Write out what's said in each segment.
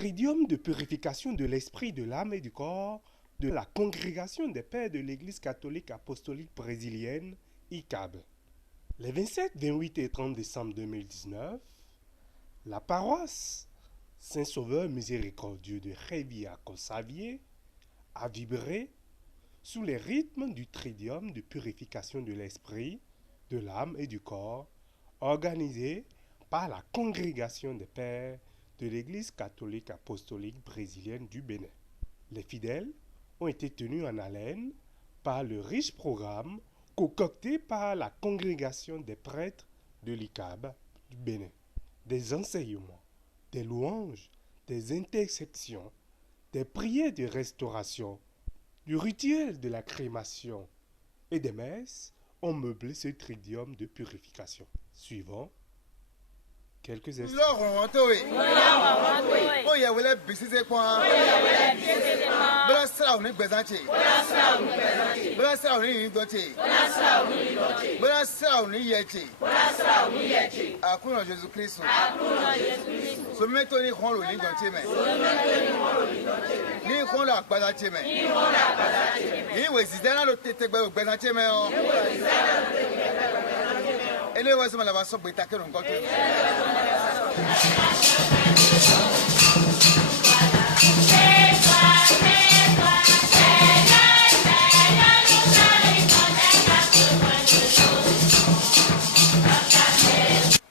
Tridium de purification de l'esprit, de l'âme et du corps de la Congrégation des Pères de l'Église catholique apostolique brésilienne, ICAB. Les 27, 28 et 30 décembre 2019, la paroisse Saint-Sauveur Miséricordieux de Revillac-Xavier a vibré sous les rythmes du Tridium de purification de l'esprit, de l'âme et du corps, organisé par la Congrégation des Pères de l'Église catholique apostolique brésilienne du Bénin. Les fidèles ont été tenus en haleine par le riche programme concocté par la Congrégation des prêtres de l'ICAB du Bénin. Des enseignements, des louanges, des intercessions, des prières de restauration, du rituel de la crémation et des messes ont meublé ce tridium de purification. Suivant quelques extraits.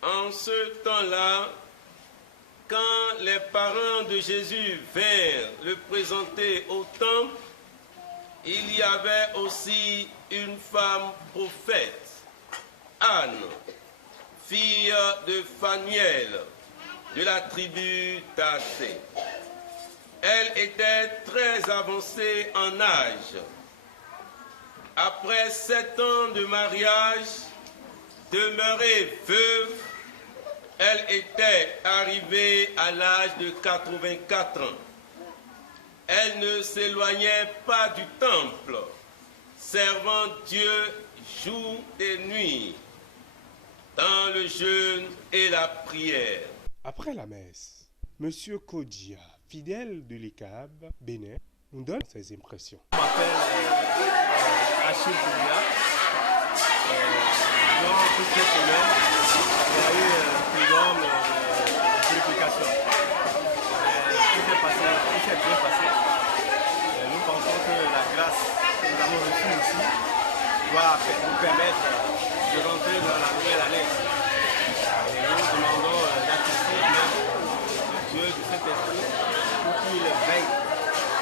En ce temps-là, quand les parents de Jésus vinrent le présenter au temple, il y avait aussi une femme prophète, Anne, fille de Phanuel, de la tribu d'Assé. Elle était très avancée en âge. Après 7 ans de mariage, demeurée veuve, elle était arrivée à l'âge de 84 ans. Elle ne s'éloignait pas du temple, servant Dieu jour et nuit, dans le jeûne et la prière. Après la messe, M. Kodjia, fidèle de l'ICAB Bénin, nous donne ses impressions. Je m'appelle Achille Kodjia. Durant toute cette semaine, il y a eu un programme de purification. Tout s'est bien passé. Nous pensons que la grâce que nous avons reçue ici doit nous permettre de rentrer dans la nouvelle année. Et nous demandons d'assister même de Dieu, de Saint-Esprit, pour qu'il veille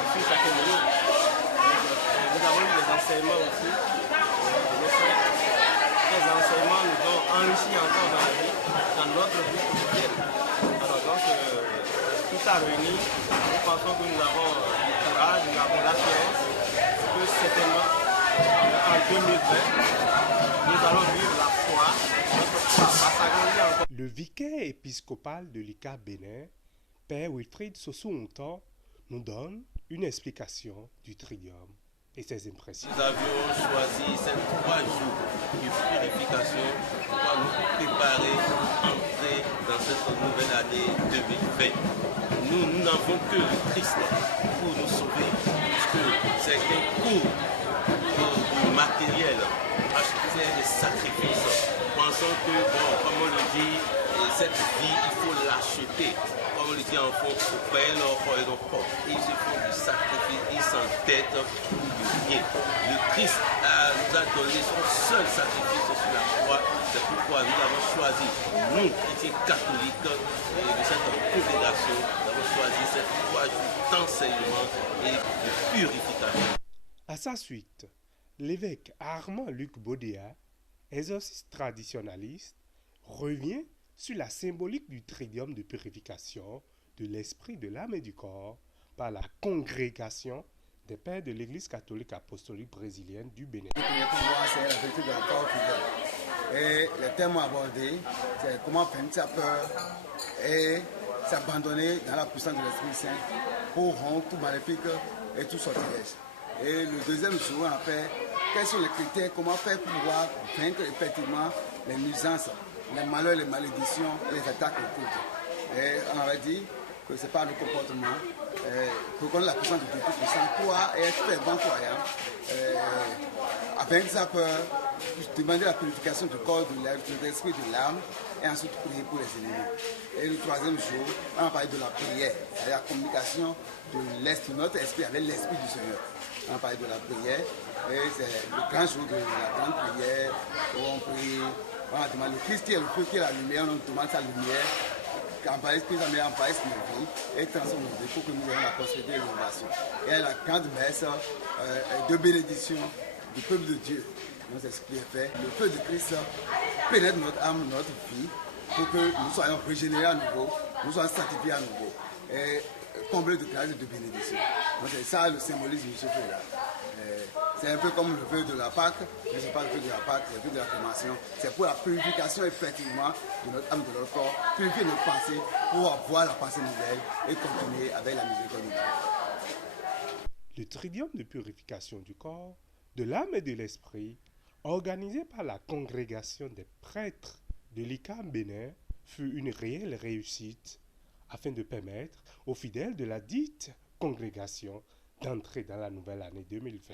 sur chacun de nous. Nous avons eu des enseignements aussi. Ces enseignements nous ont enrichi encore dans la vie, dans notre vie quotidienne. Alors donc, tout ça réuni, nous pensons que nous avons le courage, nous avons l'assurance que certainement en 2020, nous allons vivre la foi, notre foi va s'agrandir encore. Le vicaire épiscopal de l'ICAB Bénin, Père Wilfried Sossou-Ontan, nous donne une explication du tridium et ses impressions. Nous avions choisi ces 3 jours de purification pour nous préparer à entrer dans cette nouvelle année 2020. Nous n'avons que le Christ pour nous sauver, puisque c'est un coût du matériel, acheter des sacrifices. Pensons que, bon, comme on le dit, cette vie, il faut l'acheter. Comme on le dit en fond, il faut payer l'aéroport. Ils se font du sacrifice, ils s'entêtent pour du bien. Le Christ nous a donné son seul sacrifice sur la croix. C'est pourquoi nous avons choisi, nous, chrétiens catholiques de cette congrégation, nous avons choisi ces 3 jours d'enseignement et de purification. À sa suite, l'évêque Armand Luc Baudéa, exorciste traditionnaliste, revient sur la symbolique du tridium de purification de l'esprit, de l'âme et du corps par la Congrégation des Pères de l'Église catholique apostolique brésilienne du Bénin. Le premier pouvoir, c'est la vérité de la parole fidèle. Et les thèmes abordés, c'est comment peindre sa peur et s'abandonner dans la puissance de l'Esprit Saint pour rompre tout maléfique et tout sortilège. Et le deuxième jour, on a fait quels sont les critères, comment faire pour pouvoir vaincre effectivement les nuisances, les malheurs, les malédictions et les attaques occultes. Et on avait dit que ce n'est pas le comportement. Pour connaître la puissance de Dieu Tout-Puissant, croire et être très bon croyant. Avec ça, demander la purification du corps, de l'esprit, de l'âme, et ensuite prier pour les ennemis. Et le troisième jour, on a parlé de la prière, c'est-à-dire la communication de notre esprit avec l'esprit du Seigneur. On a parlé de la prière, et c'est le grand jour de la grande prière, où on prie, on a demandé le Christ qui est le feu, qui est la lumière, on demande sa lumière, en Paris, en Paris, et transforme nos vies pour que nous ayons la prospérité et l'innovation. Et la grande messe de bénédiction du peuple de Dieu. Donc c'est ce qui est fait. Le feu de Christ pénètre notre âme, notre vie, pour que nous soyons régénérés à nouveau, nous soyons sanctifiés à nouveau, et comblés de grâce et de bénédiction. Donc c'est ça le symbolisme de ce feu-là. C'est un peu comme le feu de la Pâque, mais ce n'est pas le feu de la Pâque, c'est le feu de la crémation. C'est pour la purification effectivement de notre âme, de notre corps, purifier nos pensées pour avoir la pensée nouvelle et continuer avec la miséricorde de Dieu. Le tridium de purification du corps, de l'âme et de l'esprit, organisé par la congrégation des prêtres de l'ICAM Bénin, fut une réelle réussite afin de permettre aux fidèles de la dite congrégation d'entrer dans la nouvelle année 2020.